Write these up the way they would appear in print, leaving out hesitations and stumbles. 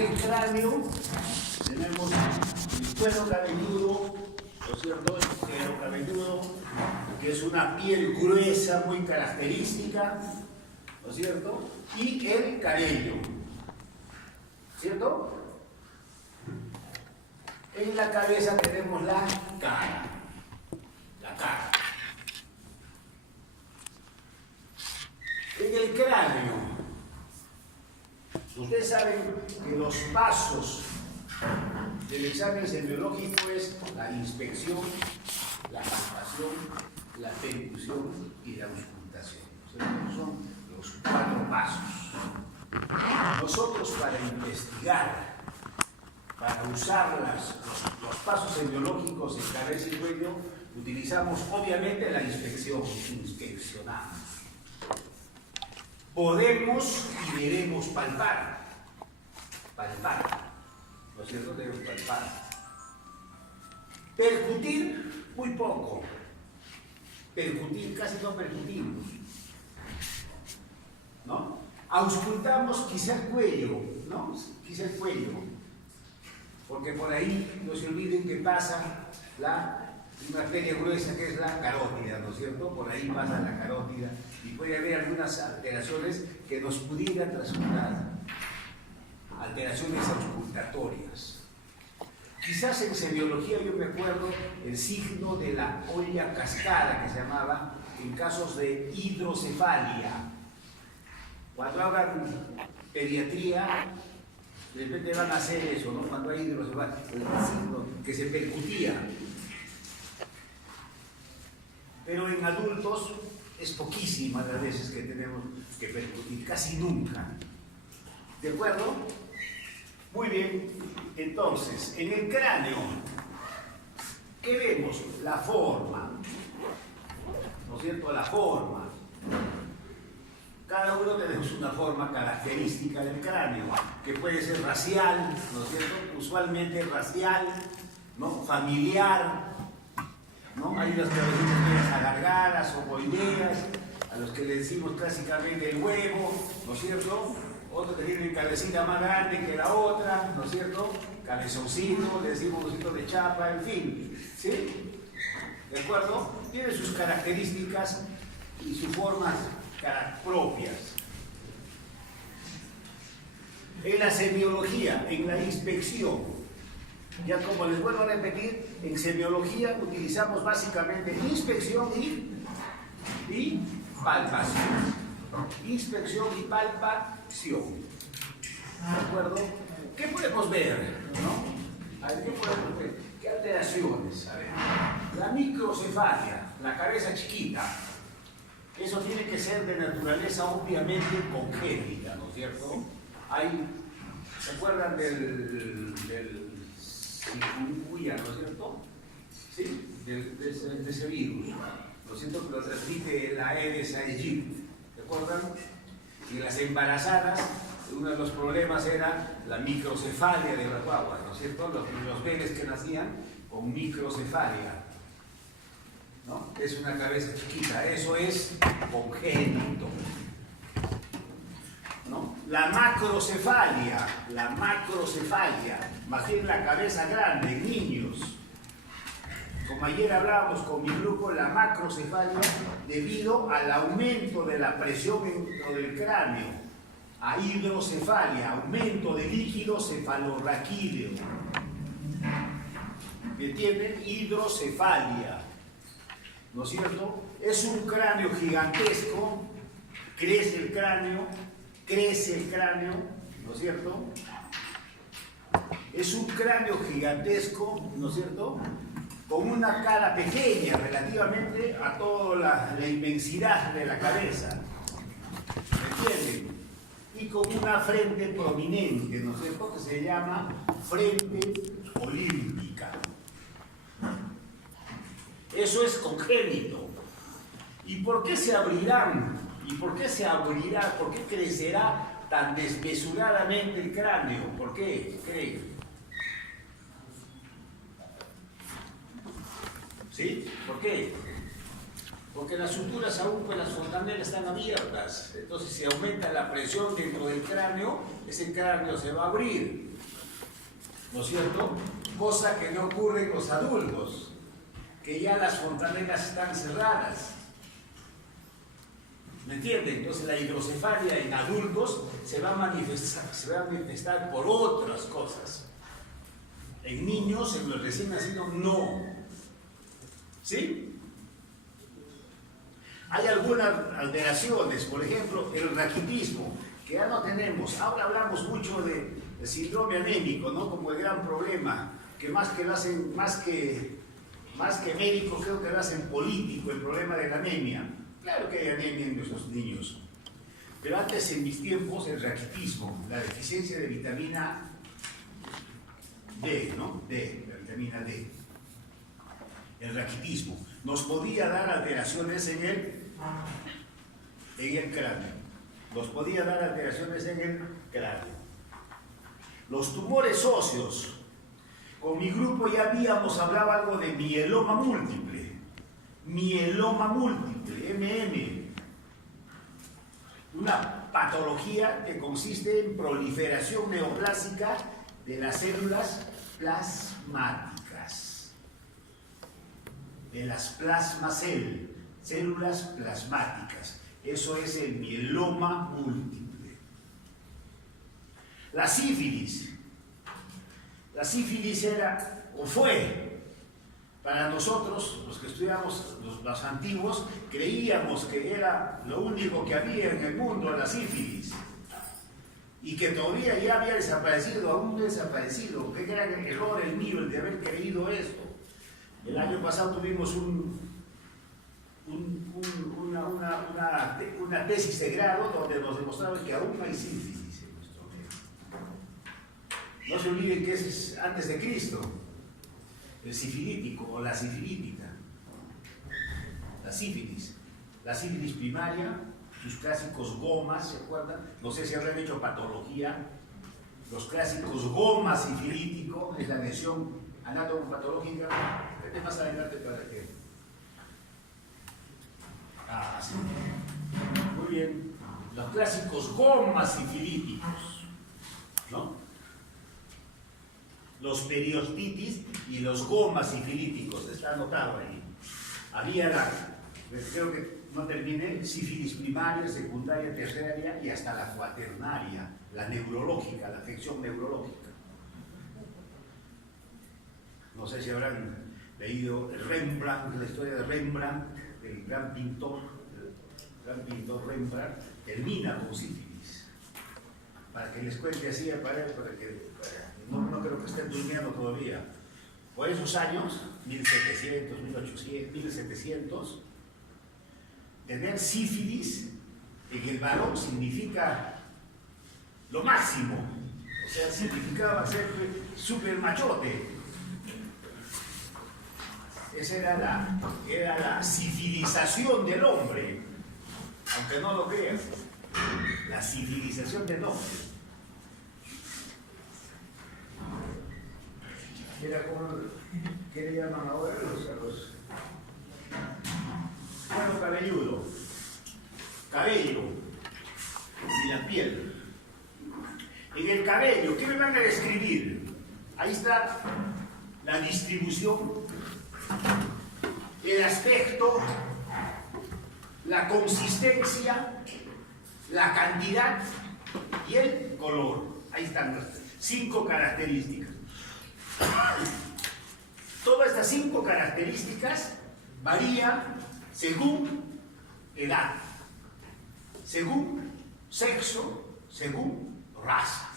el cráneo tenemos el cuero cabelludo, ¿no es cierto? El cuero cabelludo, que es una piel gruesa muy característica, ¿no es cierto? Y el cabello, ¿cierto? En la cabeza tenemos la cara. La cara. En el cráneo, ustedes saben que los pasos del examen semiológico es la inspección, la palpación, la percusión y la auscultación. Esos son los 4 pasos. Nosotros, para investigar, para usar los pasos semiológicos en cabeza y cuello, utilizamos obviamente la inspección, inspeccionamos. Podemos y debemos palpar, ¿no es cierto? Debemos palpar. Percutir, muy poco. Percutir, casi no percutimos, ¿no? Auscultamos quizá el cuello, ¿no? Quizá el cuello. Porque por ahí no se olviden que pasa una arteria gruesa que es la carótida, ¿no es cierto? Por ahí pasa la carótida y puede haber algunas alteraciones que nos pudieran trasladar, alteraciones auscultatorias. Quizás en semiología yo me acuerdo el signo de la olla cascada que se llamaba en casos de hidrocefalia. Cuando hagan pediatría, de repente van a hacer eso, ¿no? Cuando hay hidrocefalia, el signo que se percutía. Pero en adultos es poquísimas las veces que tenemos que percutir, casi nunca. ¿De acuerdo? Muy bien. Entonces, en el cráneo, ¿qué vemos? La forma. ¿No es cierto? La forma. Cada uno tenemos una forma característica del cráneo, que puede ser racial, ¿no es cierto? Usualmente racial, ¿no? Familiar, ¿no? Hay unas cabecitas medias alargadas, ovoideas, a los que le decimos clásicamente el huevo, ¿no es cierto? Otros que tienen cabecita más grande que la otra, ¿no es cierto? Cabezoncito, le decimos osito de chapa, en fin, ¿sí? ¿De acuerdo? Tiene sus características y sus formas propias. En la semiología, en la inspección, ya como les vuelvo a repetir, en semiología utilizamos básicamente inspección y palpación. Inspección y palpación. ¿De acuerdo? ¿Qué podemos ver? ¿No? A ver, ¿qué podemos ver? ¿Qué alteraciones? A ver, la microcefalia, la cabeza chiquita. Eso tiene que ser de naturaleza obviamente congénita, ¿no es cierto? ¿Se acuerdan del chikungunya, ¿no es cierto? Sí, de ese virus, ¿no es cierto? Que lo transmite la Aedes aegypti, ¿se acuerdan? Y las embarazadas, uno de los problemas era la microcefalia de las guaguas, ¿no es cierto? Los bebés que nacían con microcefalia, ¿no? Es una cabeza chiquita, eso es congénito, ¿no? La macrocefalia, más bien la cabeza grande en niños. Como ayer hablábamos con mi grupo, la macrocefalia debido al aumento de la presión dentro del cráneo, a hidrocefalia, aumento de líquido cefalorraquídeo. ¿Me entienden? Hidrocefalia, ¿no es cierto? Es un cráneo gigantesco, crece el cráneo, ¿no es cierto? Es un cráneo gigantesco, ¿no es cierto? Con una cara pequeña relativamente a toda la inmensidad de la cabeza, ¿me entienden? Y con una frente prominente, ¿no es cierto? Que se llama frente olímpica. Eso es congénito. ¿Y por qué se abrirán? ¿Y por qué se abrirá? ¿Por qué crecerá tan desmesuradamente el cráneo? ¿Por qué? ¿Creen? ¿Sí? ¿Por qué? porque las suturas aún pues las fontanelas están abiertas, entonces si aumenta la presión dentro del cráneo, ese cráneo se va a abrir, ¿no es cierto? Cosa que no ocurre en los adultos, que ya las fontanelas están cerradas. ¿Me entienden? Entonces la hidrocefalia en adultos se va a manifestar por otras cosas. En niños, en los recién nacidos, no. ¿Sí? Hay algunas alteraciones, por ejemplo, el raquitismo, que ya no tenemos. Ahora hablamos mucho de síndrome anémico, ¿no? Como el gran problema, que más que médico, creo que lo hacen político, el problema de la anemia. Claro que hay anemia en nuestros niños. Pero antes, en mis tiempos, el raquitismo, la deficiencia de vitamina D, ¿no? D, la vitamina D. El raquitismo nos podía dar alteraciones en el cráneo. Nos podía dar alteraciones en el cráneo. Los tumores óseos. Con mi grupo ya habíamos hablado algo de mieloma múltiple. Mieloma múltiple, MM. Una patología que consiste en proliferación neoplásica de las células plasmáticas. De las células plasmáticas. Eso es el mieloma múltiple. La sífilis. La sífilis era, o fue, para nosotros, los que estudiamos, los antiguos, creíamos que era lo único que había en el mundo, la sífilis. Y que todavía ya había desaparecido, aún no desaparecido. Qué gran error el mío, el de haber creído esto. El año pasado tuvimos una tesis de grado donde nos demostraron que aún no hay sífilis en nuestro medio. No se olviden que ese es antes de Cristo, el sifilítico o la sifilítica. La sífilis primaria, sus clásicos gomas, ¿se acuerdan? No sé si habrán hecho patología. Los clásicos gomas sifilítico es la lesión anatomopatológica. Vete más adelante para que. Ah, sí. Muy bien. Los clásicos gomas sifilíticos, ¿no? Los periostitis y los gomas sifilíticos, está anotado ahí. Había creo que no terminé, sífilis primaria, secundaria, terciaria y hasta la cuaternaria, la neurológica, la afección neurológica. No sé si habrán leído Rembrandt, la historia de Rembrandt, el gran pintor Rembrandt, termina con sífilis. Para que les cuente así, no creo que estén durmiendo todavía. Por esos años, 1700, 1800, 1700, tener sífilis en el varón significa lo máximo. O sea, significaba ser súper machote. Esa era la civilización del hombre, aunque no lo creas, la civilización del hombre. Era como, ¿qué le llaman ahora a los cuero cabelludo, cabello y la piel? En el cabello, ¿qué me van a describir? Ahí está la distribución, el aspecto, la consistencia, la cantidad y el color. Ahí están las 5 características. Todas estas 5 características varían según edad, según sexo, según raza.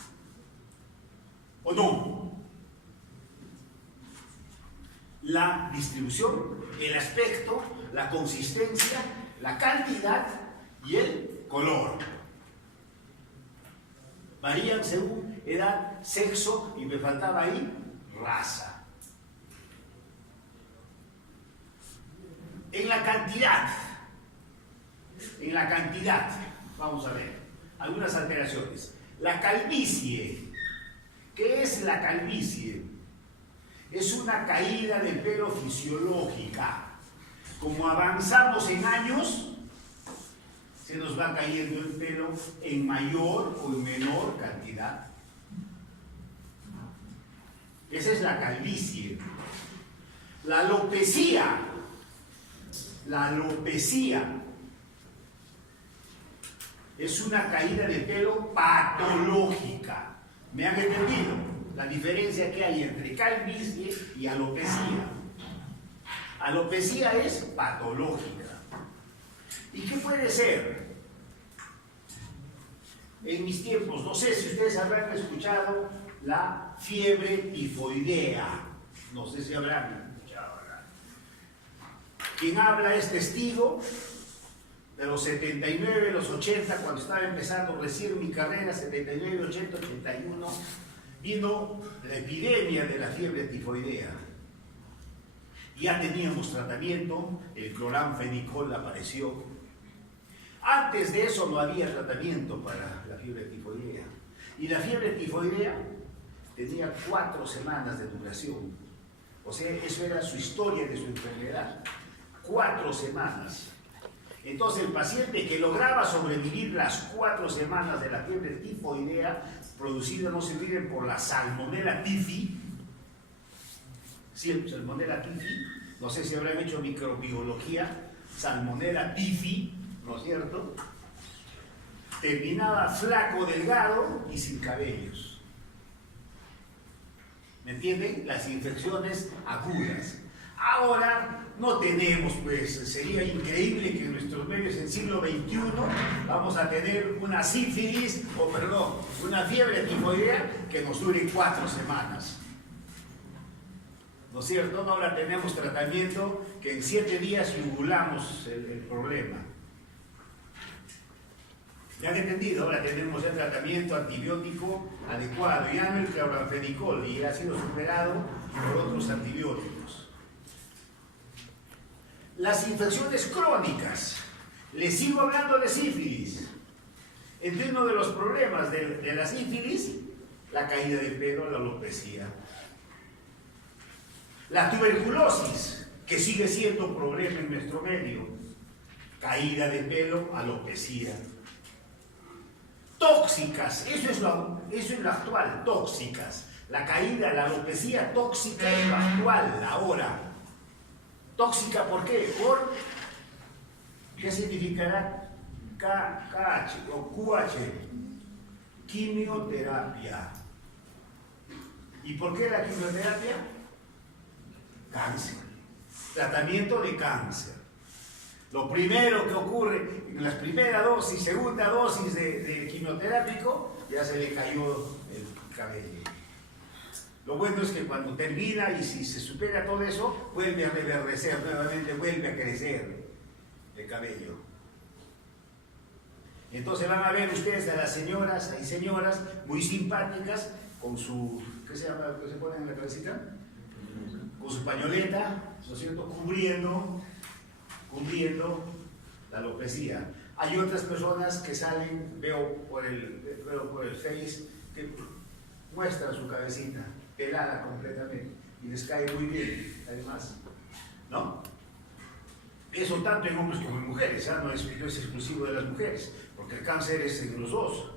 ¿O no? La distribución, el aspecto, la consistencia, la cantidad y el color. Varían según edad, sexo y me faltaba ahí raza. En la cantidad, vamos a ver, algunas alteraciones. La calvicie. ¿Qué es la calvicie? Es una caída del pelo fisiológica, como avanzamos en años, se nos va cayendo el pelo en mayor o en menor cantidad. Esa es la calvicie. La alopecia. La alopecia es una caída de pelo patológica. ¿Me han entendido? La diferencia que hay entre calvicie y alopecia. Alopecia es patológica. ¿Y qué puede ser? En mis tiempos, no sé si ustedes habrán escuchado la fiebre tifoidea. No sé si habrán escuchado. Quien habla es testigo de los 79, los 80, cuando estaba empezando recién mi carrera, 79, 80, 81, vino la epidemia de la fiebre tifoidea. Ya teníamos tratamiento, el cloranfenicol apareció. Antes de eso no había tratamiento para la fiebre tifoidea. Y la fiebre tifoidea tenía 4 semanas de duración. O sea, eso era su historia de su enfermedad. 4 semanas. Entonces el paciente que lograba sobrevivir las 4 semanas de la fiebre tifoidea, producida, no se olviden, por la Salmonella typhi, sí, Salmonella typhi, no sé si habrán hecho microbiología, Salmonella typhi, ¿no es cierto? Terminaba flaco, delgado y sin cabellos. ¿Me entienden? Las infecciones agudas. Ahora no tenemos, pues, sería increíble que en nuestros medios en siglo XXI vamos a tener una sífilis, una fiebre tifoidea que nos dure 4 semanas. ¿No es cierto? Ahora tenemos tratamiento que en 7 días yugulamos el problema. ¿Ya han entendido? Ahora tenemos el tratamiento antibiótico adecuado, ya no el cloranfenicol, y ha sido superado por otros antibióticos. Las infecciones crónicas. Les sigo hablando de sífilis. Entre uno de los problemas de la sífilis, la caída de pelo, la alopecia. La tuberculosis, que sigue siendo un problema en nuestro medio. Caída de pelo, alopecia. Tóxicas, eso es lo actual, tóxicas. La caída, la alopecia tóxica es lo actual, ahora. Tóxica, ¿por qué? ¿Qué significará KH o QH? Quimioterapia. ¿Y por qué la quimioterapia? Cáncer. Tratamiento de cáncer. Lo primero que ocurre en las primeras dosis, segunda dosis de quimioterápico, ya se le cayó el cabello. Lo bueno es que cuando termina y si se supera todo eso, vuelve a reverdecer nuevamente, vuelve a crecer el cabello. Entonces van a ver ustedes a las señoras, hay señoras muy simpáticas con su, ¿qué se llama? ¿Qué se pone en la cabecita? Con su pañoleta, ¿no es cierto? Cubriendo la alopecia. Hay otras personas que salen, veo por el Face, que muestran su cabecita pelada completamente y les cae muy bien, además, ¿no? Eso tanto en hombres como en mujeres, ¿eh? No es exclusivo de las mujeres, porque el cáncer es en los dos,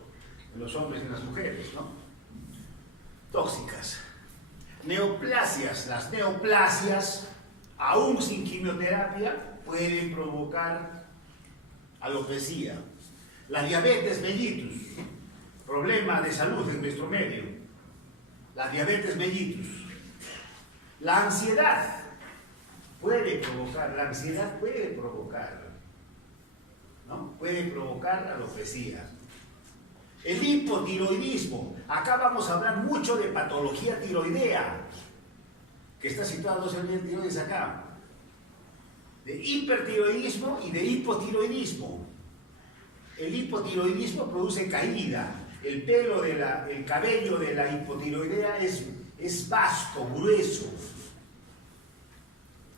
en los hombres y en las mujeres, ¿no? Tóxicas. Neoplasias. Las neoplasias, aún sin quimioterapia, pueden provocar alopecia. La diabetes mellitus, problema de salud en nuestro medio. La diabetes mellitus. La ansiedad puede provocar, ¿no? Puede provocar alopecia. El hipotiroidismo. Acá vamos a hablar mucho de patología tiroidea, que está situado en el tiroides acá. De hipertiroidismo y de hipotiroidismo. El hipotiroidismo produce caída. El cabello de la hipotiroidea es vasto, grueso,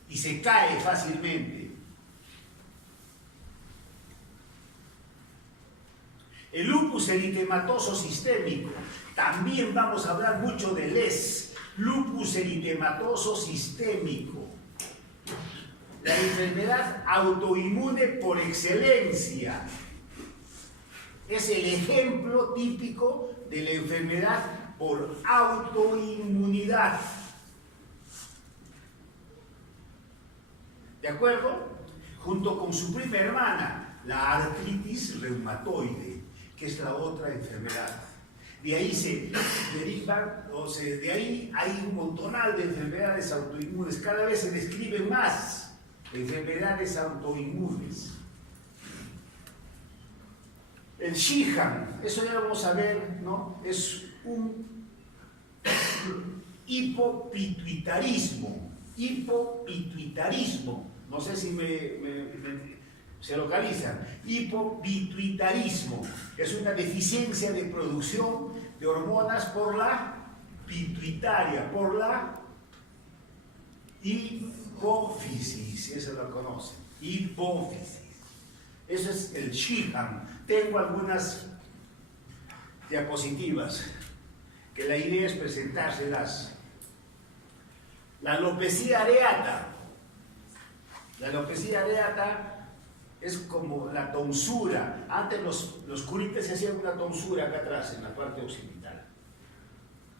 y se cae fácilmente. El lupus eritematoso sistémico. También vamos a hablar mucho del lupus eritematoso sistémico. la enfermedad autoinmune por excelencia. Es el ejemplo típico de la enfermedad por autoinmunidad. ¿De acuerdo? Junto con su prima hermana, la artritis reumatoide, que es la otra enfermedad. De ahí se derivan, de ahí hay un montonal de enfermedades autoinmunes. Cada vez se describen más enfermedades autoinmunes. El Sheehan, eso ya vamos a ver, ¿no? Es un hipopituitarismo. Hipopituitarismo. No sé si se localizan. Hipopituitarismo es una deficiencia de producción de hormonas por la pituitaria, por la hipófisis, eso lo conocen, hipófisis. Eso es el Sheehan. Tengo algunas diapositivas que la idea es presentárselas. La alopecia areata. La alopecia areata es como la tonsura. Antes los curitas se hacían una tonsura acá atrás, en la parte occipital.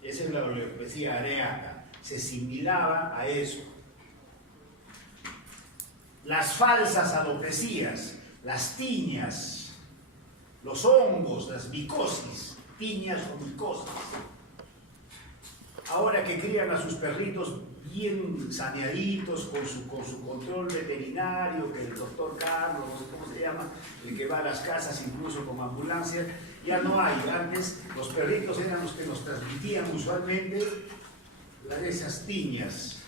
Esa es la alopecia areata. Se asimilaba a eso. Las falsas alopecias, las tiñas, los hongos, las micosis, tiñas o micosis. Ahora que crían a sus perritos bien saneaditos, con su control veterinario, que el doctor Carlos, no sé cómo se llama, el que va a las casas incluso con ambulancia, ya no hay. Antes los perritos eran los que nos transmitían usualmente esas tiñas.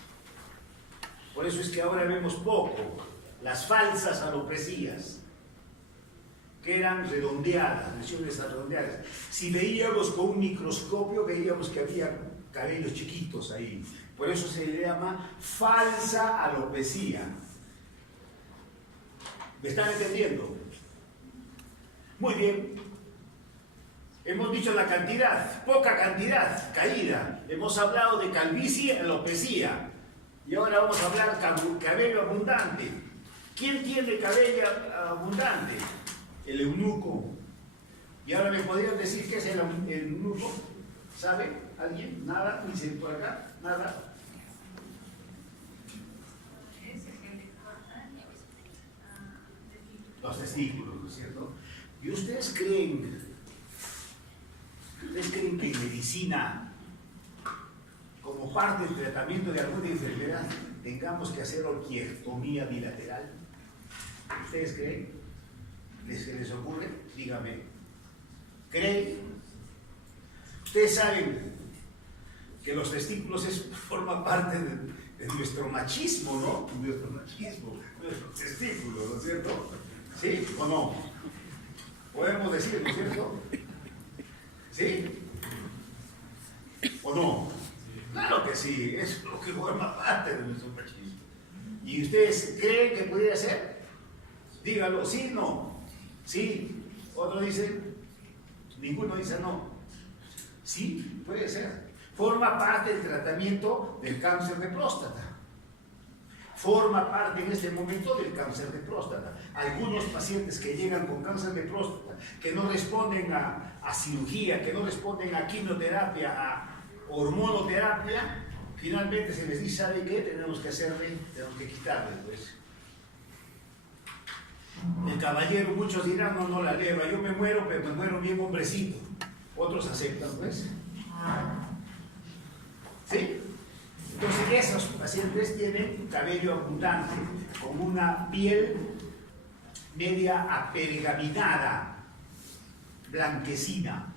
Por eso es que ahora vemos poco las falsas alopecias, que eran redondeadas, lesiones redondeadas. Si veíamos con un microscopio, veíamos que había cabellos chiquitos ahí. Por eso se le llama falsa alopecia. ¿Me están entendiendo? Muy bien. Hemos dicho la cantidad, poca cantidad, caída. Hemos hablado de calvicie, alopecia. Y ahora vamos a hablar de cabello abundante. ¿Quién tiene cabello abundante? El eunuco. Y ahora me podrían decir qué es el eunuco. ¿Sabe alguien? ¿Nada? ¿Dice por acá? ¿Nada? Los testículos, ¿no es cierto? ¿Y ustedes creen que en medicina, como parte del tratamiento de alguna enfermedad, tengamos que hacer orquiectomía bilateral? ¿Ustedes creen? ¿Se les ocurre? Dígame. ¿Creen? Ustedes saben que los testículos forman parte de nuestro machismo, ¿no? Nuestro machismo, nuestros testículos, ¿no es cierto? ¿Sí o no? Podemos decir, ¿no es cierto? ¿Sí? ¿O no? Claro que sí, es lo que forma parte de nuestro machismo. ¿Y ustedes creen que pudiera ser? Dígalo, sí, no. Sí, otro dice, ninguno dice no. Sí, puede ser. Forma parte del tratamiento del cáncer de próstata. Forma parte en este momento del cáncer de próstata. Algunos pacientes que llegan con cáncer de próstata, que no responden a cirugía, que no responden a quimioterapia, a hormonoterapia, finalmente se les dice, ¿sabe qué? Tenemos que quitarle, pues. El caballero, muchos dirán, no, la leva, yo me muero, pero me muero bien hombrecito. Otros aceptan, pues. ¿Sí? Entonces esos pacientes tienen cabello abundante, con una piel media apergaminada, blanquecina,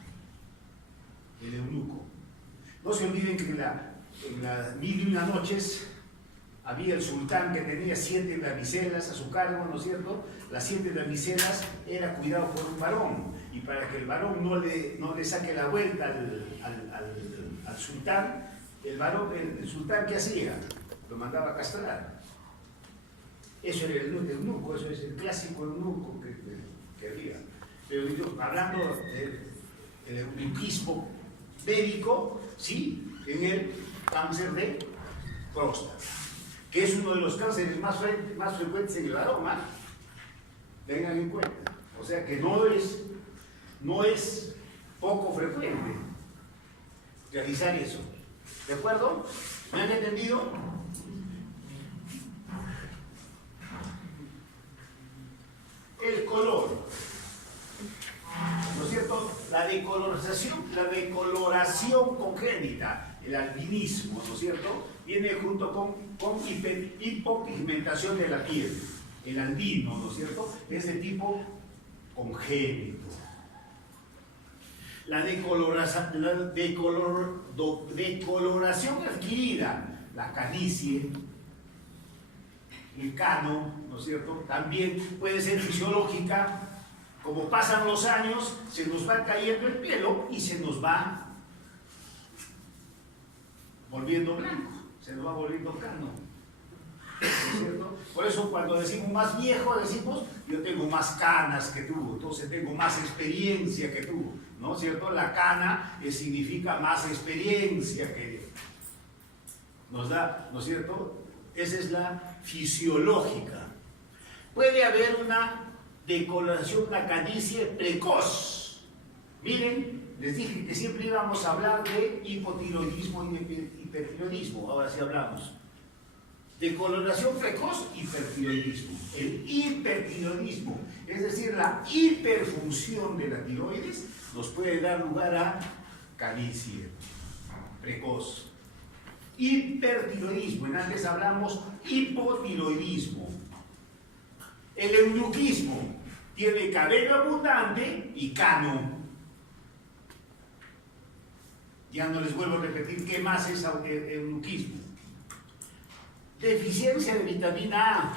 el eunuco. No se olviden que en las 1001 noches había el sultán que tenía 7 damiselas a su cargo, ¿no es cierto? Las 7 damiselas era cuidado por un varón, y para que el varón no le saque la vuelta al sultán, el sultán, ¿qué hacía? Lo mandaba a castrar. Eso era el eunuco, eso es el clásico eunuco que había. Pero yo, hablando del eunuquismo médico, ¿sí? En el cáncer de próstata. que es uno de los cánceres más frecuentes en el varón, ¿ah? Tengan en cuenta. O sea que no es poco frecuente realizar eso. ¿De acuerdo? ¿Me han entendido? El color, ¿no es cierto? La decoloración congénita, el albinismo, ¿no es cierto? Viene junto con hipopigmentación de la piel. El albino, ¿no es cierto? Es de tipo congénito. La decoloración adquirida, la calvicie, el cano, ¿no es cierto? También puede ser fisiológica. Como pasan los años, se nos va cayendo el pelo y se nos va volviendo blanco, se nos va volviendo cano, ¿no es cierto? Por eso cuando decimos más viejo, decimos yo tengo más canas que tú, entonces tengo más experiencia que tú, ¿no es cierto? La cana significa más experiencia que nos da, ¿no es cierto? Esa es la fisiológica. Puede haber una decoloración, una calvicie precoz. Miren, les dije que siempre íbamos a hablar de hipotiroidismo y hipertiroidismo. Ahora sí hablamos. Decoloración precoz, hipertiroidismo. El hipertiroidismo, es decir, la hiperfunción de la tiroides, nos puede dar lugar a calvicie precoz. Hipertiroidismo, en antes hablamos hipotiroidismo. El eunuquismo tiene cabello abundante y cano. Ya no les vuelvo a repetir qué más es eunuquismo. Deficiencia de vitamina A,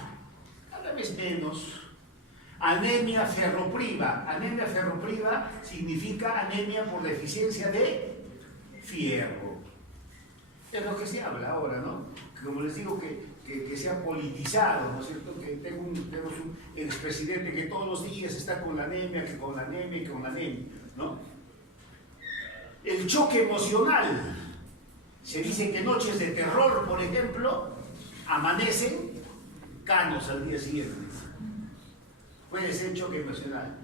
cada vez menos. Anemia ferropriva. Anemia ferropriva significa anemia por deficiencia de fierro. Es lo que se habla ahora, ¿no? Como les digo, que se ha politizado, ¿no es cierto? Que tenemos un expresidente que todos los días está con la anemia, que con la anemia, que con la anemia, ¿no? El choque emocional. Se dice que noches de terror, por ejemplo, amanecen canos al día siguiente. Puede ser choque emocional.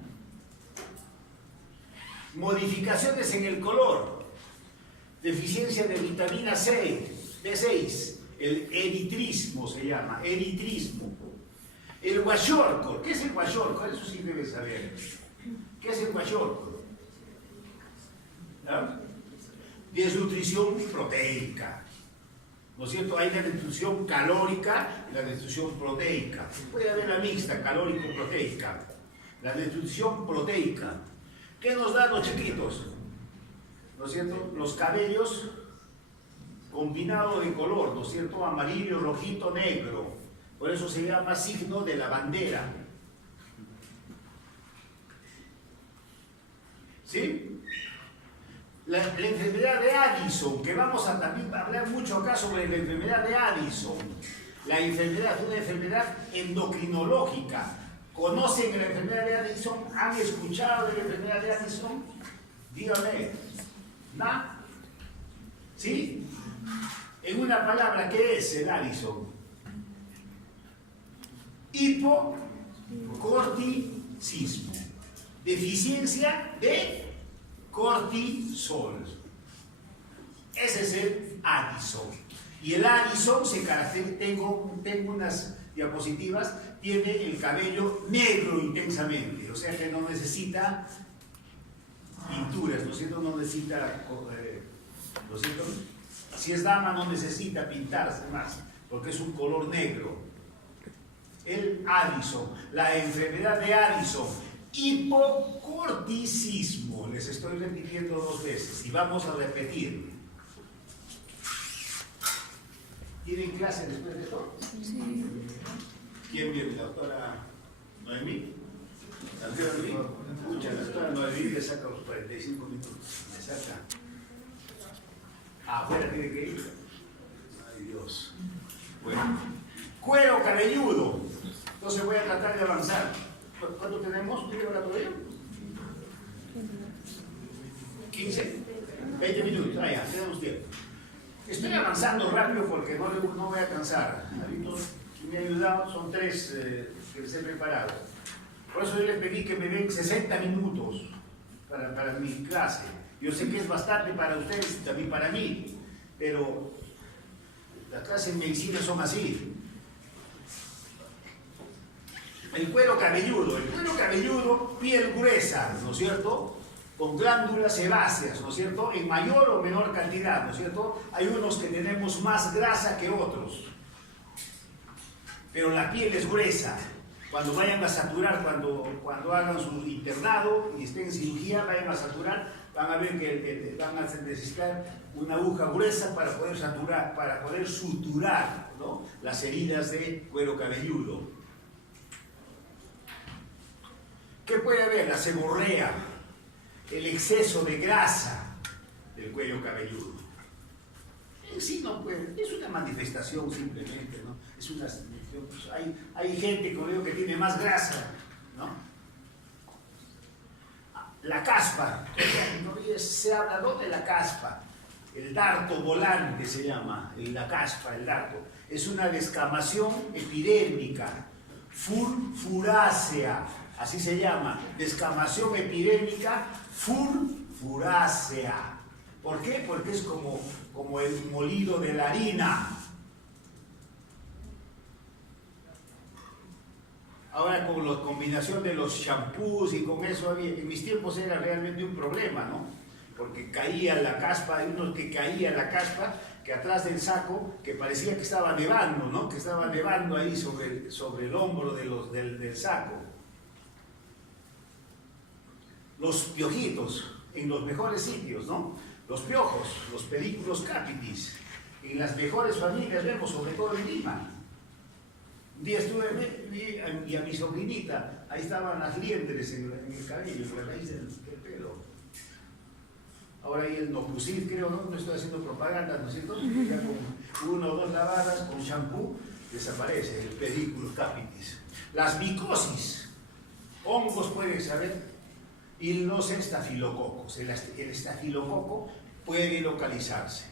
Modificaciones en el color. Deficiencia de vitamina C, B6, el eritrismo se llama, eritrismo. El kwashiorkor, ¿qué es el kwashiorkor? Eso sí debes saber. ¿Qué es el kwashiorkor? ¿Ah? Desnutrición proteica, ¿no es cierto? Hay la desnutrición calórica y la desnutrición proteica. Puede haber la mixta, calórico-proteica. La desnutrición proteica. ¿Qué nos dan los chiquitos? ¿No es cierto? Los cabellos combinados de color, ¿no es cierto? Amarillo, rojito, negro. Por eso se llama signo de la bandera. ¿Sí? La enfermedad de Addison, que vamos a también hablar mucho acá sobre la enfermedad de Addison. La enfermedad es una enfermedad endocrinológica. ¿Conocen la enfermedad de Addison? ¿Han escuchado de la enfermedad de Addison? Díganme. ¿No? ¿Sí? En una palabra, ¿qué es el Addison? Hipocorticismo. Deficiencia de cortisol. Ese es el Addison. Y el Addison se caracteriza, tengo unas diapositivas, tiene el cabello negro intensamente, o sea que no necesita pinturas, ¿no es cierto? No necesita, ¿no es cierto? Si es dama no necesita pintarse más, porque es un color negro. El Addison, la enfermedad de Addison, hipocorticismo, les estoy repitiendo 2 veces y vamos a repetir. ¿Tienen clase después de esto? Sí. ¿Quién viene? ¿La doctora Noemí? ¿La doctora Noemí? Escucha, la doctora Noemí le saca los 45 minutos. Me saca. Afuera tiene que ir. Ay, Dios. Bueno. Cuero cabelludo. Entonces voy a tratar de avanzar. ¿Cuánto tenemos? ¿Media hora todavía? 15. 20 minutos. Ah, ya, tenemos tiempo. Estoy avanzando rápido porque no voy a cansar. Me ha ayudado, son 3 que les he preparado. Por eso yo les pedí que me den 60 minutos para mi clase. Yo sé que es bastante para ustedes y también para mí, pero las clases en medicina son así. El cuero cabelludo, piel gruesa, ¿no es cierto? Con glándulas sebáceas, ¿no es cierto? En mayor o menor cantidad, ¿no es cierto? Hay unos que tenemos más grasa que otros, pero la piel es gruesa. Cuando vayan a saturar, cuando hagan su internado y estén en cirugía, vayan a saturar, van a ver que van a necesitar una aguja gruesa para poder suturar, ¿no?, las heridas de cuero cabelludo. ¿Qué puede haber? La seborrea, el exceso de grasa del cuello cabelludo. En sí no puede, es una manifestación simplemente, ¿no? Es una, pues hay gente, como digo, que tiene más grasa, ¿no? La caspa, ¿no? Se habla, ¿no?, de la caspa. El darto volante se llama, la caspa, el darto. Es una descamación epidérmica, furácea, así se llama, descamación epidérmica furácea. ¿Por qué? Porque es como el molido de la harina. Ahora con la combinación de los shampoos y con eso, en mis tiempos era realmente un problema, ¿no? Porque caía la caspa, hay unos que caía la caspa, que atrás del saco, que parecía que estaba nevando, ¿no? Que estaba nevando ahí sobre el hombro del saco. Los piojitos, en los mejores sitios, ¿no? Los piojos, los pedículos capitis, en las mejores familias vemos, sobre todo en Lima. Un día y a mi sobrinita, ahí estaban las liendres en el cabello, en la raíz del pelo. Ahora hay el Nopusil, creo, no estoy haciendo propaganda, ¿no es cierto? Ya con 1 o 2 lavadas con shampoo desaparece el pedículo capitis. Las micosis, hongos pueden saber, y los estafilococos. El estafilococo puede localizarse.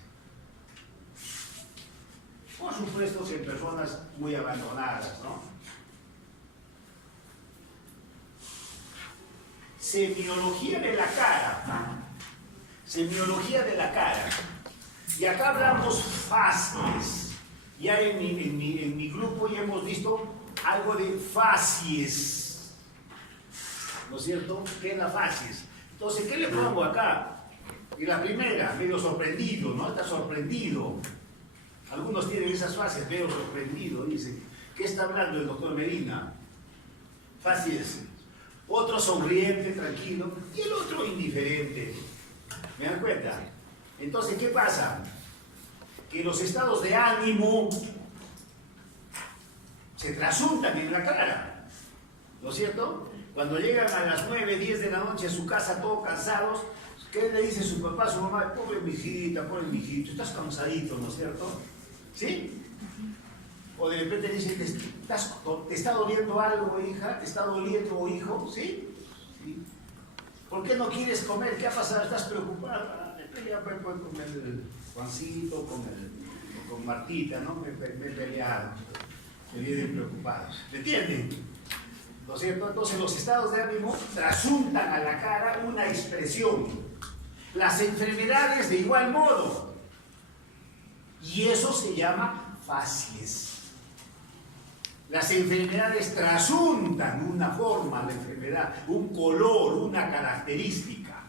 Por supuesto que en personas muy abandonadas, ¿no? Semiología de la cara. Semiología de la cara. Y acá hablamos facies. Ya en mi grupo ya hemos visto algo de facies, ¿no es cierto? ¿Qué es la facies? Entonces, ¿qué le pongo acá? Y la primera, medio sorprendido, ¿no? Está sorprendido. Algunos tienen esas fases, medio sorprendido, dicen. ¿Qué está hablando el doctor Medina? Facies. Otro sonriente, tranquilo, y el otro indiferente. ¿Me dan cuenta? Entonces, ¿qué pasa? Que los estados de ánimo se trasuntan en la cara, ¿no es cierto? Cuando llegan a las 9, 10 de la noche a su casa todos cansados, ¿qué le dice su papá, su mamá? Pobre mijita, pobre mijito, estás cansadito, ¿no es cierto? ¿Sí? O de repente le dicen, ¿te está doliendo algo, hija? ¿Te está doliendo, hijo? ¿Sí? ¿Sí? ¿Por qué no quieres comer? ¿Qué ha pasado? ¿Estás preocupada? Ya con el Juancito, con Martita, ¿no? Me he peleado. Me vienen preocupados. ¿Me entienden? ¿No es cierto? Entonces los estados de ánimo trasuntan a la cara una expresión. Las enfermedades de igual modo. Y eso se llama facies. Las enfermedades trasuntan una forma de enfermedad, un color, una característica.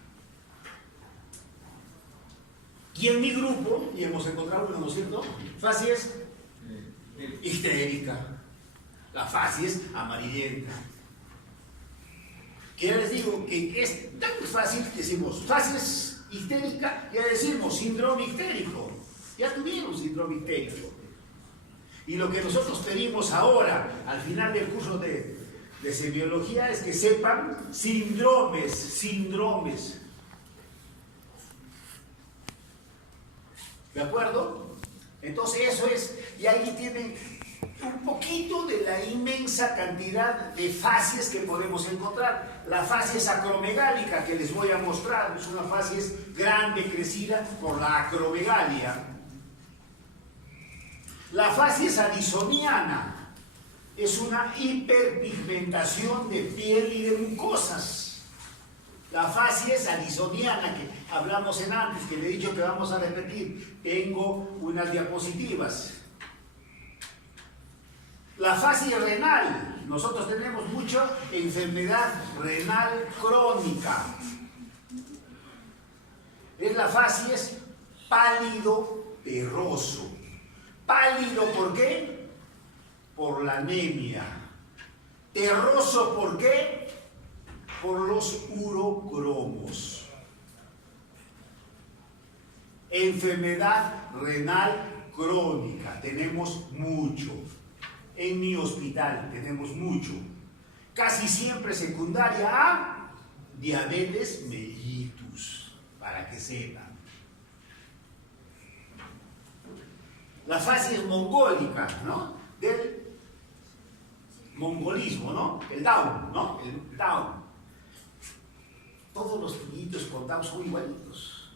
Y en mi grupo, y hemos encontrado uno, ¿no es cierto? Facies histérica. La facies amarillenta. Que ya les digo que es tan fácil que decimos facies histérica, ya decimos síndrome histérico. Ya tuvieron síndrome histérico. Y lo que nosotros pedimos ahora, al final del curso de semiología, es que sepan síndromes. ¿De acuerdo? Entonces eso es, y ahí tienen un poquito de la inmensa cantidad de facies que podemos encontrar. La facies acromegálica que les voy a mostrar, es una facies grande, crecida por la acromegalia. La facies alisoniana es una hiperpigmentación de piel y de mucosas. La facies alisoniana, que hablamos en antes, que le he dicho que vamos a repetir. Tengo unas diapositivas. La facies renal. Nosotros tenemos mucha enfermedad renal crónica. Es la facies pálido terroso. Pálido, ¿por qué? Por la anemia. Terroso, ¿por qué? Por los urocromos. Enfermedad renal crónica, tenemos mucho. En mi hospital tenemos mucho. Casi siempre secundaria a diabetes mellitus, para que sepan. La facies mongólica, ¿no? Del mongolismo, ¿no? El Down, ¿no? El Down. Todos los niñitos con Down son igualitos,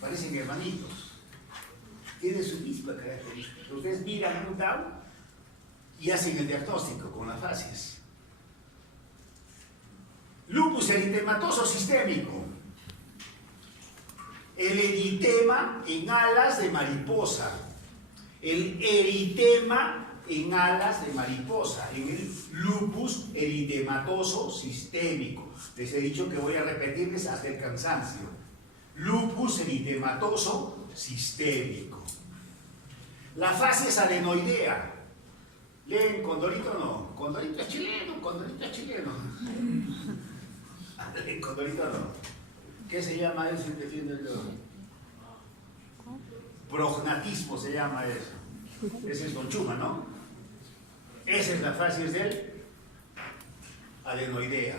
parecen hermanitos, tienen su misma característica. Ustedes miran un Down y hacen el diagnóstico con las facies. Lupus eritematoso sistémico, el eritema en alas de mariposa, el eritema en alas de mariposa, en el lupus eritematoso sistémico. Les he dicho que voy a repetirles hasta el cansancio. Lupus eritematoso sistémico. La facies adenoidea. ¿Leen Condorito o no? Condorito es chileno, Condorito es chileno. ¿Leen Condorito o no? ¿Qué se llama eso? Prognatismo se llama eso. Ese es Don Chuma, ¿no? Esa es la facies del adenoidea.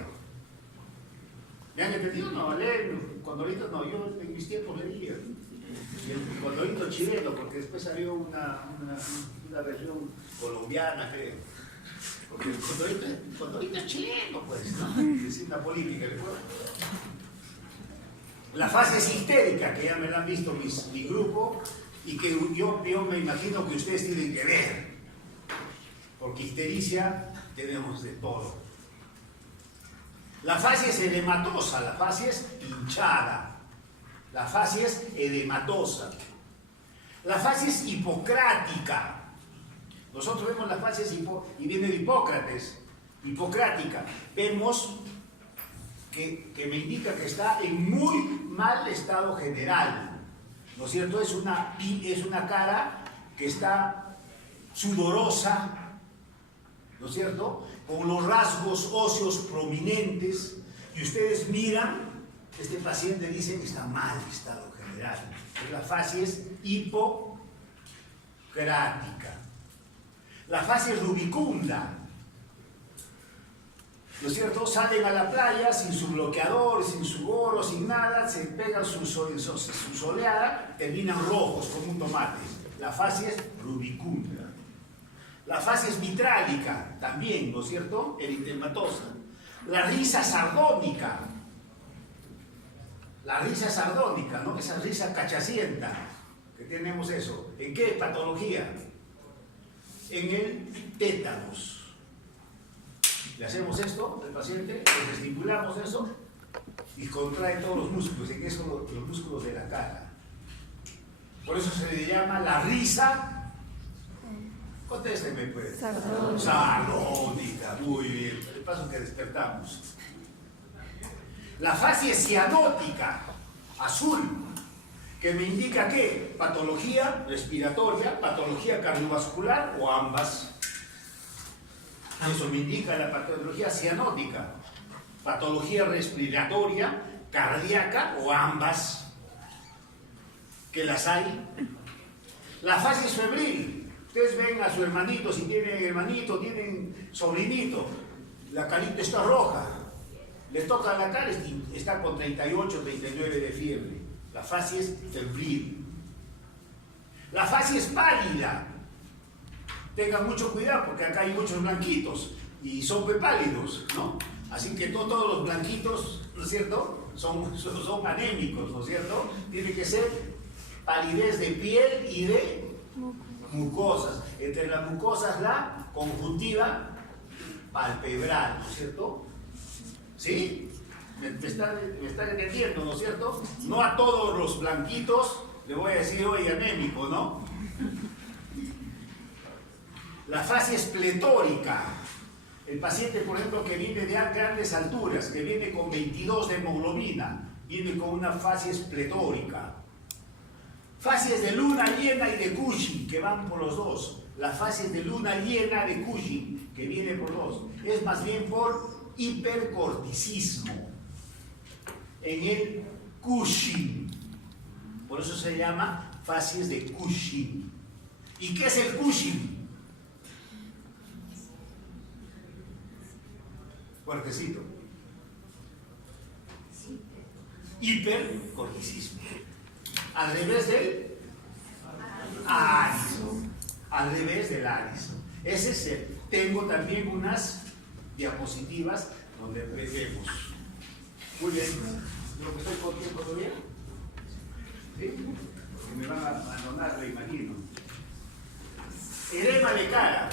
¿Me han entendido? No, leen Condorito no, yo en mis tiempos leía. El Condorito chileno, porque después salió una región colombiana, creo. Porque el Condorito es chileno, pues, ¿no? Es una política, ¿recuerdo? La facies histérica, que ya me la han visto mi grupo, y que yo me imagino que ustedes tienen que ver, porque histericia tenemos de todo. La facies edematosa, la facies hinchada, la facies edematosa, la facies hipocrática. Nosotros vemos la facies y viene de Hipócrates, hipocrática. Vemos que me indica que está en muy mal estado general. ¿No es cierto? Es una cara que está sudorosa, ¿no es cierto? Con los rasgos óseos prominentes, y ustedes miran, este paciente dice que está mal estado general. Es la facies hipocrática. La facies rubicunda, ¿no es cierto? Salen a la playa sin su bloqueador, sin su gorro, sin nada, se pegan su soleada, terminan rojos como un tomate. La facies rubicunda. La facies vitrálica, también, ¿no es cierto? Eritematosa. La risa sardónica. La risa sardónica, ¿no? Esa risa cachacienta, que tenemos eso. ¿En qué patología? En el tétanos. Le hacemos esto al paciente, le estimulamos eso y contrae todos los músculos, en eso los músculos de la cara. Por eso se le llama la risa. Contésteme, pues. Sardónica, muy bien. El paso que despertamos. La facies cianótica, azul, que me indica que patología respiratoria, patología cardiovascular o ambas. Eso me indica la patología cianótica, patología respiratoria, cardíaca o ambas, que las hay. La facies febril. Ustedes ven a su hermanito, si tienen hermanito, tienen sobrinito, la carita está roja, le toca la cara y está con 38, 39 de fiebre. La facies febril. La facies pálida. Tengan mucho cuidado porque acá hay muchos blanquitos y son pálidos, ¿no? Así que no todos los blanquitos, ¿no es cierto?, son anémicos, ¿no es cierto? Tiene que ser palidez de piel y de mucosas. Entre las mucosas la conjuntiva palpebral, ¿no es cierto? ¿Sí? Me están entendiendo, ¿no es cierto? No a todos los blanquitos le voy a decir hoy anémico, ¿no? La fase es pletórica. El paciente, por ejemplo, que viene de grandes alturas, que viene con 22 de hemoglobina, viene con una fase pletórica. Fases de luna llena y de Cushing, que van por los dos. La fase de luna llena de Cushing, que viene por dos. Es más bien por hipercorticismo en el Cushing. Por eso se llama fases de Cushing. ¿Y qué es el Cushing? Fuertecito. Hipercorticismo. Al revés del árizo. Al revés del árizo. Ese es el. Tengo también unas diapositivas donde vemos. Muy bien. ¿Lo que estoy con tiempo todavía? ¿Sí? Que me van a abandonar, lo imagino. Edema de cara.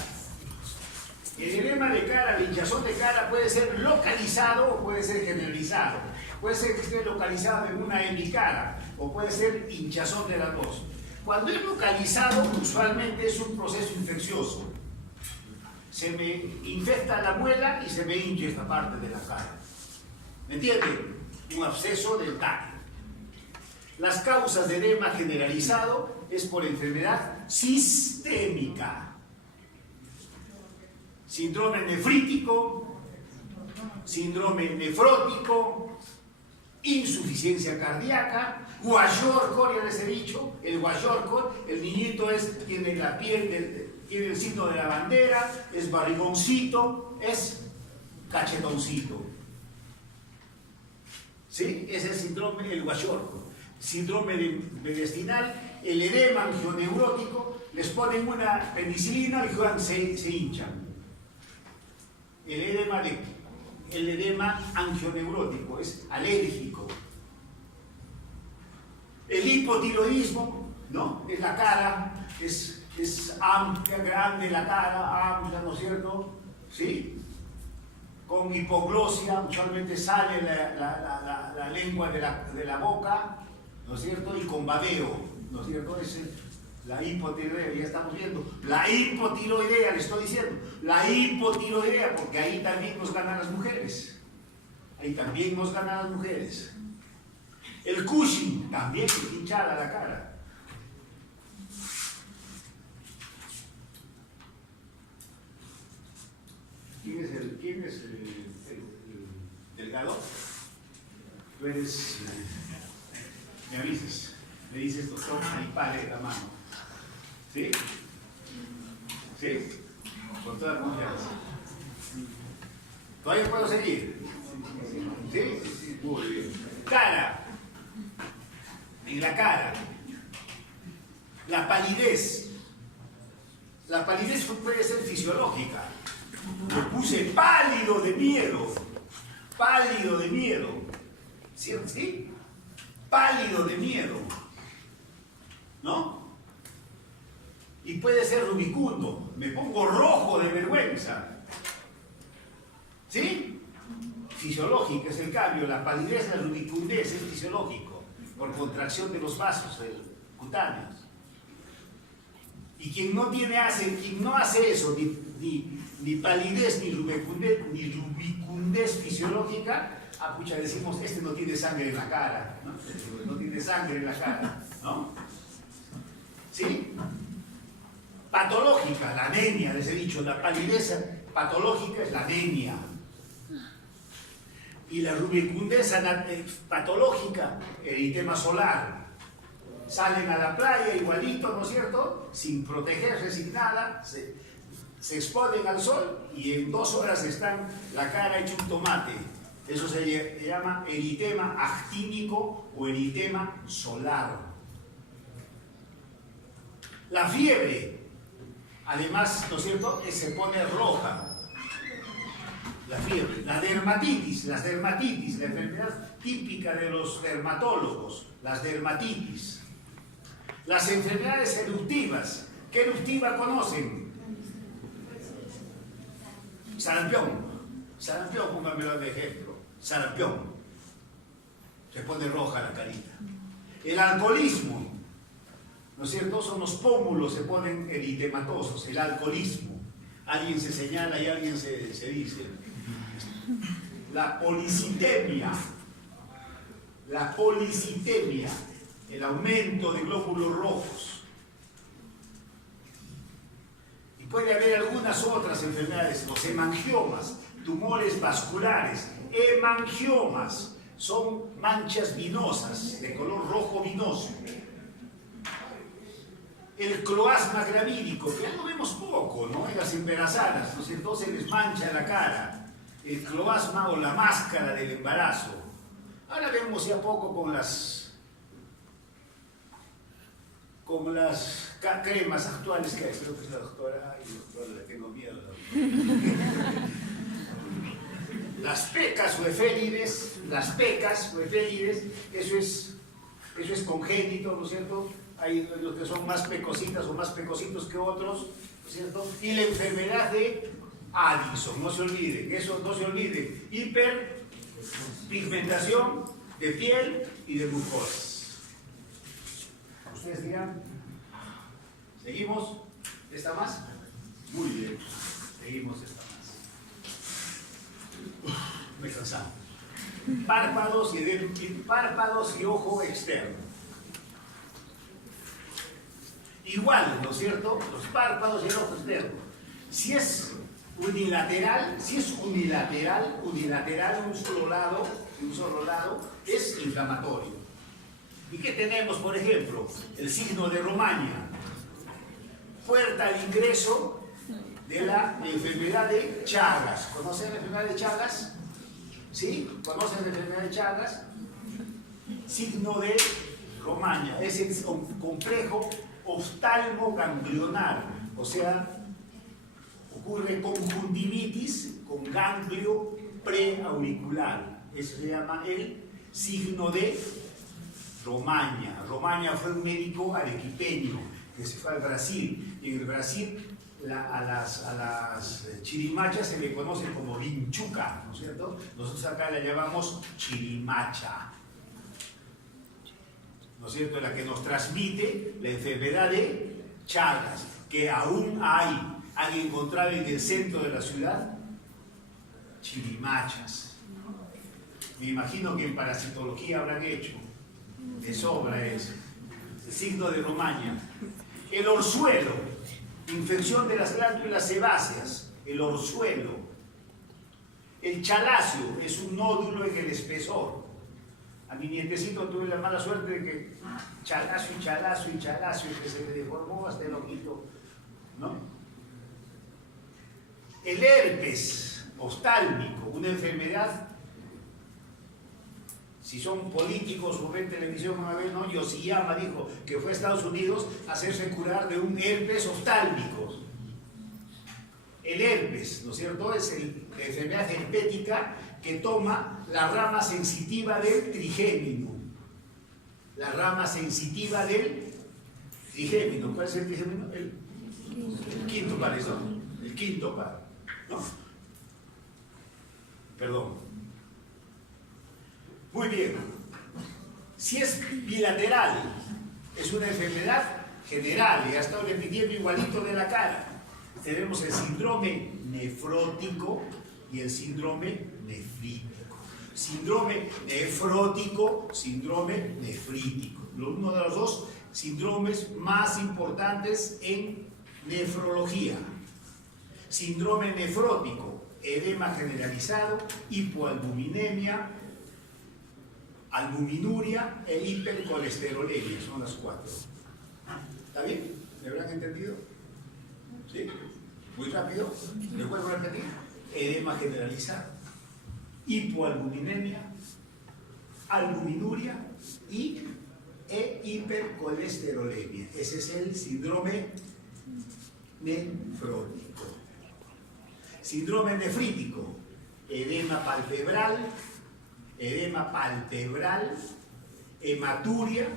El edema de cara, la hinchazón de cara puede ser localizado o puede ser generalizado. Puede ser que esté localizado en una hemicara o puede ser hinchazón de las dos. Cuando es localizado, usualmente es un proceso infeccioso. Se me infecta la muela y se me hincha esta parte de la cara. ¿Me entienden? Un absceso dental. Las causas de edema generalizado es por enfermedad sistémica. Síndrome nefrítico, síndrome nefrótico, insuficiencia cardíaca, Kwashiorkor, ya les he dicho, el Kwashiorkor, el niñito tiene la piel, tiene el signo de la bandera, es barrigoncito, es cachetoncito. ¿Sí? Ese es el síndrome, el Kwashiorkor. Síndrome mediastinal, el edema angioneurótico, les ponen una penicilina y se hinchan. El edema angioneurótico es alérgico. El hipotiroidismo, ¿no? Es la cara, es amplia, grande la cara, amplia, ¿no es cierto? ¿Sí? Con hipoglosia, usualmente sale la lengua de la boca, ¿no es cierto? Y con babeo, ¿no es cierto? La hipotiroidea, ya estamos viendo. La hipotiroidea, le estoy diciendo. La hipotiroidea, porque ahí también nos ganan las mujeres. Ahí también nos ganan las mujeres. El Cushing, también es hinchada la cara. ¿Quién es el delgado? Tú eres... me avisas. Me dices, doctor, ahí pare la mano. ¿Sí? ¿Sí? Con toda confianza. ¿Todavía puedo seguir? ¿Sí? Muy bien. Cara. En la cara. La palidez. La palidez puede ser fisiológica. Me puse pálido de miedo. Pálido de miedo. ¿Sí? Pálido de miedo. ¿No? Y puede ser rubicundo, me pongo rojo de vergüenza. ¿Sí? Fisiológico es el cambio, la palidez, la rubicundez es fisiológico, por contracción de los vasos cutáneos. Y quien no hace eso, ni palidez, ni rubicundez fisiológica, pucha, decimos, este no tiene sangre en la cara, ¿no? No tiene sangre en la cara, ¿no? ¿Sí? Patológica, la anemia, les he dicho, la palidez patológica es la anemia. Y la rubicundez patológica, el eritema solar. Salen a la playa igualito, ¿no es cierto? Sin protegerse, sin nada, se exponen al sol y en 2 horas están la cara hecha un tomate. Eso se llama eritema actínico o eritema solar. La fiebre, además, ¿no es cierto?, se pone roja. La fiebre. La dermatitis, la enfermedad típica de los dermatólogos, las dermatitis. Las enfermedades eruptivas, ¿Qué eruptiva conocen? Sarampión. Sarampión, pónganmelo de ejemplo. Sarampión. Se pone roja la carita. El alcoholismo, ¿no es cierto? Son los pómulos, se ponen eritematosos. El alcoholismo. Alguien se señala y alguien se dice. La policitemia. La policitemia. El aumento de glóbulos rojos. Y puede haber algunas otras enfermedades, los hemangiomas, tumores vasculares, hemangiomas, son manchas vinosas, de color rojo vinoso. El cloasma gravídico, que ya lo vemos poco, ¿no? En las embarazadas, ¿no es cierto? Se les mancha la cara. El cloasma o la máscara del embarazo. Ahora vemos ya poco con las cremas actuales que hay. Creo que es la doctora, ay, doctora, le tengo miedo. Las pecas o efélides, eso es congénito, ¿no es cierto? Hay los que son más pecositas o más pecositos que otros, ¿no es cierto? Y la enfermedad de Addison, no se olviden, eso no se olviden. Hiperpigmentación de piel y de mucosas. Ustedes dirán, ¿seguimos? ¿Esta más? Muy bien, seguimos esta más. Me cansamos. Párpados y ojo externo. Igual, ¿no es cierto? Los párpados y el ojo externo. Si es unilateral, un solo lado, es inflamatorio. ¿Y qué tenemos, por ejemplo? El signo de Romaña. Puerta al ingreso de la enfermedad de Chagas. ¿Conocen la enfermedad de Chagas? ¿Sí? ¿Conocen la enfermedad de Chagas? Signo de Romaña. Es el complejo oftalmoganglionar. O sea, ocurre conjuntivitis con ganglio preauricular. Eso se llama el signo de Romaña. Romaña fue un médico arequipeño que se fue al Brasil. Y en el Brasil a las chirimachas se le conoce como vinchuca, ¿no es cierto? Nosotros acá la llamamos chirimacha, ¿no es cierto? La que nos transmite la enfermedad de Chagas, que aún hay. Han encontrado en el centro de la ciudad chirimachas. Me imagino que en parasitología habrán hecho. De sobra eso. El signo de Romaña. El orzuelo. Infección de las glándulas sebáceas. El orzuelo. El chalacio es un nódulo en el espesor. A mi nietecito tuve la mala suerte de que chalacio, que se me deformó hasta el ojito, ¿no? El herpes oftálmico, una enfermedad. Si son políticos o ven televisión, una vez, ¿no? Yoshiyama dijo que fue a Estados Unidos a hacerse curar de un herpes oftálmico. El herpes, ¿no es cierto? Es la enfermedad herpética que toma la rama sensitiva del trigémino. La rama sensitiva del trigémino. ¿Cuál es el trigémino? El quinto par, ¿no? El quinto par, ¿no? Perdón. Muy bien. Si es bilateral, es una enfermedad general y ha estado repitiendo igualito de la cara. Tenemos el síndrome nefrótico y el síndrome nefrítico. Síndrome nefrótico, síndrome nefrítico. Uno de los dos síndromes más importantes en nefrología. Síndrome nefrótico, edema generalizado, hipoalbuminemia, albuminuria e hipercolesterolemia. Son las cuatro. ¿Está bien? ¿Me habrán entendido? ¿Sí? Muy rápido. ¿Les vuelvo a repetir? Edema generalizado, hipoalbuminemia, albuminuria e hipercolesterolemia. Ese es el síndrome nefrótico. Síndrome nefrítico, edema palpebral, hematuria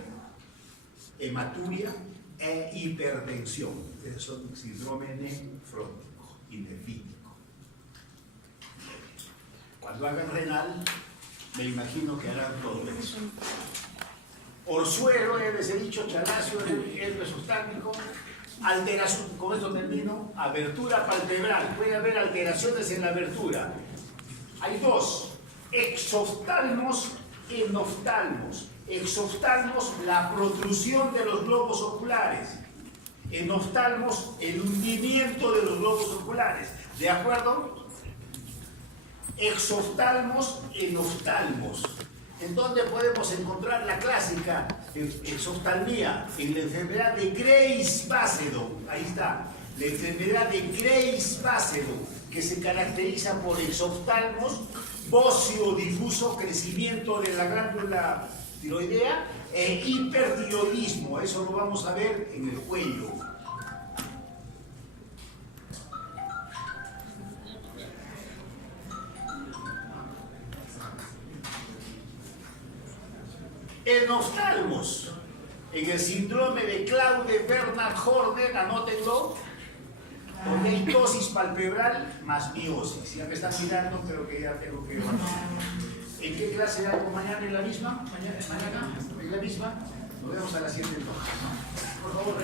e hipertensión. Esos son síndrome nefrótico y nefrítico. Cuando hagan renal, me imagino que harán todo eso. Orzuelo, ya les he dicho, chalacio, herpes oftálmico, alteración, con esto termino, abertura palpebral. Puede haber alteraciones en la abertura. Hay dos, exoftalmos, enoftalmos. Exoftalmos, la protrusión de los globos oculares. Enoftalmos, el hundimiento de los globos oculares. ¿De acuerdo? Exoftalmos, enoftalmos. ¿En dónde podemos encontrar la clásica exoftalmía? En la enfermedad de Graves-Basedow. Ahí está. La enfermedad de Graves-Basedow, que se caracteriza por exoftalmos, bóseo difuso, crecimiento de la glándula tiroidea e hipertiroidismo. Eso lo vamos a ver en el cuello. Enoftalmos, en el síndrome de Claude-Bernard-Horner, anótenlo, con mitosis palpebral más miosis. Ya me están mirando, pero que ya tengo que... ¿En qué clase hago mañana? ¿En la misma? ¿Mañana? ¿En la misma? Nos vemos a las 7 entonces, ¿no? Por favor,